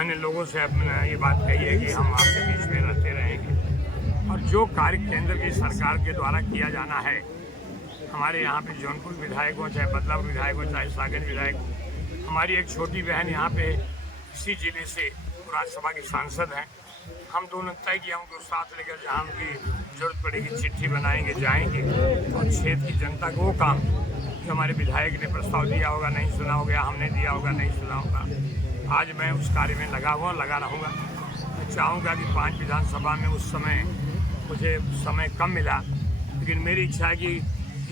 मैंने लोगों से अपना ये बात कही है कि हम आपके बीच में रहते रहेंगे और जो कार्य केंद्र की सरकार के द्वारा किया जाना है, हमारे यहाँ पे जौनपुर विधायक हो, चाहे बदलापुर विधायक हो, चाहे सागर विधायक हो, हमारी एक छोटी बहन यहाँ पे इसी जिले से राज्यसभा की सांसद हैं। हम दोनों तय किया उनको साथ लेकर जहाँ उनकी जरूरत पड़ेगी चिट्ठी बनाएंगे, जाएंगे और क्षेत्र की जनता को वो काम जो हमारे विधायक ने प्रस्ताव दिया होगा, नहीं सुना होगा, हमने दिया होगा, नहीं सुना होगा, आज मैं उस कार्य में लगा रहूँगा। मैं चाहूँगा कि 5 विधानसभा में उस समय मुझे समय कम मिला, लेकिन मेरी इच्छा है कि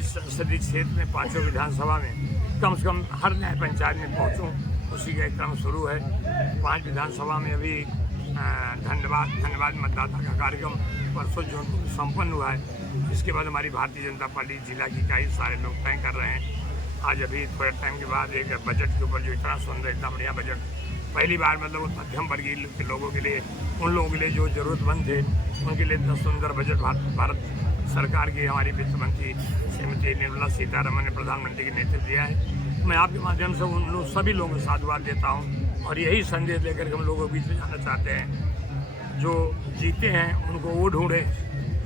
इस संसदीय क्षेत्र में 5 विधानसभा में कम से कम हर न्याय पंचायत में पहुँचूँ। उसी का क्रम शुरू है। 5 विधानसभा में अभी धन्यवाद मतदाता का कार्यक्रम परसों जौनपुर में संपन्न हुआ है। इसके बाद हमारी भारतीय जनता पार्टी जिला की कई सारे लोग तय कर रहे हैं। आज अभी थोड़े टाइम के बाद एक बजट के ऊपर जो इतना सुंदर, इतना बढ़िया बजट पहली बार मतलब वो मध्यम वर्गीय के लोगों के लिए, उन लोगों के लिए जो ज़रूरतमंद थे, उनके लिए इतना सुंदर बजट भारत सरकार की हमारी वित्त मंत्री श्रीमती निर्मला सीतारमण ने प्रधानमंत्री के नेतृत्व दिया है। मैं आपके माध्यम से उन लोग सभी लोगों को साधुवाद देता हूँ और यही संदेश लेकर हम लोगों के बीच में जाना चाहते हैं। जो जीते हैं उनको वो ढूंढे,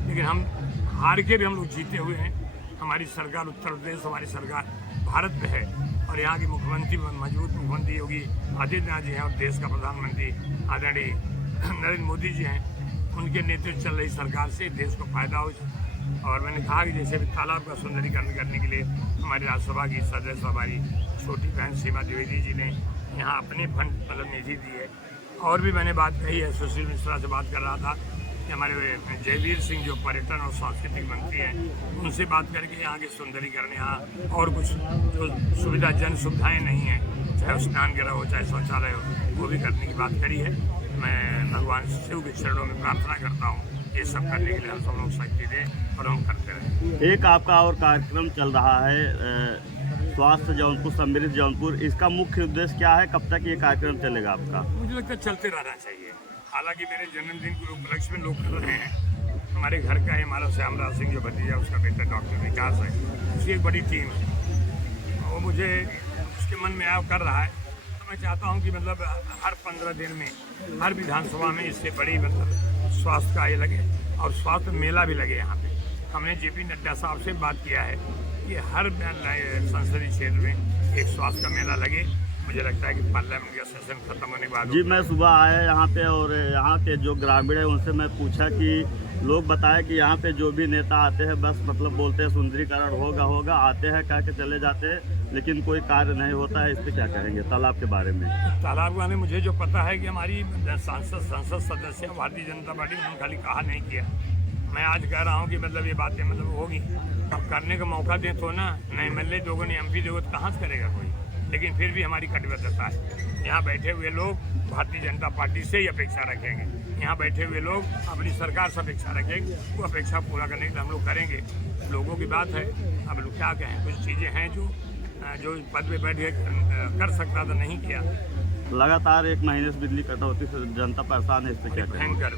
लेकिन हम हार के भी हम लोग जीते हुए हैं। हमारी सरकार उत्तर प्रदेश, हमारी सरकार भारत में है और यहाँ की मुख्यमंत्री मजबूत मुख्यमंत्री योगी आदित्यनाथ जी हैं और देश का प्रधानमंत्री आदरणीय नरेंद्र मोदी जी हैं। उनके नेतृत्व चल रही सरकार से देश को फायदा हो। और मैंने कहा कि जैसे भी तालाब का सुंदरीकरण करने के लिए हमारी राज्यसभा की सदस्य हमारी छोटी बहन सीमा द्विवेदी जी ने यहाँ अपने फंड मतलब निधि दी है। और भी मैंने बात कही है, सुशील मिश्रा से बात कर रहा था कि हमारे जयवीर सिंह जो पर्यटन और सांस्कृतिक मंत्री हैं, उनसे बात करके यहाँ के सुंदरीकरण, यहाँ और कुछ जो सुविधा जन सुविधाएँ नहीं हैं, चाहे स्नान गृह हो, चाहे शौचालय हो, वो भी करने की बात करी है। मैं भगवान शिव के चरणों में प्रार्थना करता हूँ ये सब करने के लिए हम सब लोग शक्ति दें और हम करते रहें। एक आपका और कार्यक्रम चल रहा है स्वास्थ्य जौनपुर समृद्ध जौनपुर, इसका मुख्य उद्देश्य क्या है? कब तक ये कार्यक्रम चलेगा आपका? मुझे लगता है चलते रहना चाहिए। हालांकि मेरे जन्मदिन के उपलक्ष्य में लोग कर रहे हैं। हमारे घर का है हमारा श्यामराज सिंह जो भतीजा, उसका बेटा डॉक्टर विकास है, उसकी एक बड़ी टीम है। वो मुझे उसके मन में आया कर रहा है, तो मैं चाहता हूँ कि मतलब हर 15 दिन में हर विधानसभा में इससे बड़ी मतलब स्वास्थ्य का ये लगे और स्वास्थ्य मेला भी लगे। यहाँ पे हमने JP नड्डा साहब से बात किया है कि हर संसदीय क्षेत्र में एक स्वास्थ्य का मेला लगे। मुझे लगता है कि पार्लियामेंट का सेशन खत्म होने के बाद जी, मैं सुबह आया यहाँ पे और यहाँ के जो ग्रामीण है उनसे मैं पूछा कि लोग बताए कि यहाँ पे जो भी नेता आते हैं बस मतलब बोलते हैं सुंदरीकरण होगा, आते हैं कह के चले जाते हैं, लेकिन कोई कार्य नहीं होता है। इस पर क्या कहेंगे तालाब के बारे में? तालाब का मुझे जो पता है कि हमारी संसद सदस्य भारतीय जनता पार्टी, उन्होंने खाली कहा नहीं किया। मैं आज कह रहा हूँ कि मतलब ये बातें मतलब होगी, अब करने का मौका दें तो ना, नहीं MLA दोगे नहीं MP दोगे तो कहाँ से करेगा कोई। लेकिन फिर भी हमारी कटिबद्धता है। यहाँ बैठे हुए लोग भारतीय जनता पार्टी से ही अपेक्षा रखेंगे, यहाँ बैठे हुए लोग अपनी सरकार से अपेक्षा रखेंगे, वो अपेक्षा पूरा करने के लिए हम लोग करेंगे। लोगों की बात है, अब लोग क्या कहें, कुछ चीज़ें हैं जो पद पे बैठ के कर सकता था, नहीं किया। लगातार 1 महीने से बिजली कटौती से जनता परेशान है, इस पर क्या भयंकर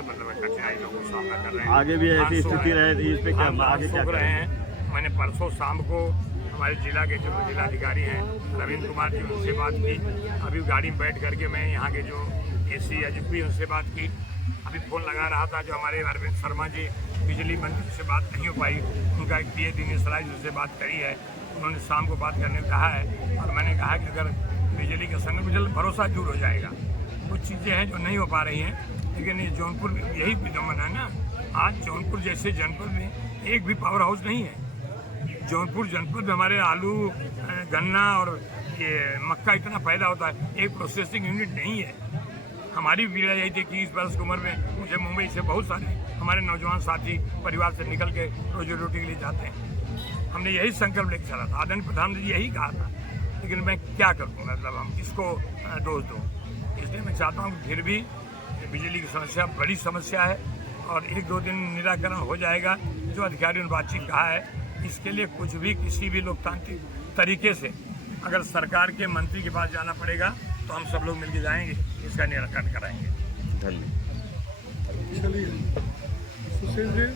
मतलब कठिनाई लोगों को सामना कर रहे हैं। आगे भी ऐसी स्थिति रहे, इस पे क्या आगे क्या रहे हैं? मैंने परसों शाम को हमारे जिला के जो जिलाधिकारी हैं रविंद्र कुमार जी, उनसे बात की। अभी गाड़ी में बैठ करके मैं यहाँ के जो AC AGP उनसे बात की। अभी फ़ोन लगा रहा था जो हमारे अरविंद शर्मा जी बिजली मंत्री से बात नहीं हो पाई, उनका एक PA दिनेश राय उनसे बात करी है। उन्होंने शाम को बात करने को कहा है और मैंने कहा कि अगर बिजली के संग में जल्द भरोसा दूर हो जाएगा। कुछ चीज़ें हैं जो नहीं हो पा रही हैं, लेकिन ये जौनपुर में यही विडम्बना है ना। आज जौनपुर जैसे जनपद में एक भी पावर हाउस नहीं है। जौनपुर जनपद में हमारे आलू, गन्ना और ये मक्का इतना पैदा होता है, एक प्रोसेसिंग यूनिट नहीं है। हमारी पीड़ा यही थी कि 20 वर्ष की उम्र में मुझे मुंबई से बहुत सारे हमारे नौजवान साथी परिवार से निकल के रोजी रोटी के लिए जाते हैं। हमने यही संकल्प लेकर चला था, आदरणीय प्रधानमंत्री जी यही कहा था, लेकिन मैं क्या करूँ, मतलब हम किसको दोष दूँ। इसलिए मैं चाहता हूँ कि फिर भी बिजली की समस्या बड़ी समस्या है और 1-2 दिन निराकरण हो जाएगा। जो अधिकारियों ने बातचीत कहा है, इसके लिए कुछ भी किसी भी लोकतांत्रिक तरीके से अगर सरकार के मंत्री के पास जाना पड़ेगा तो हम सब लोग मिलकर जाएंगे, इसका निराकरण कराएंगे। धन्यवाद। चलिए सुशील जी।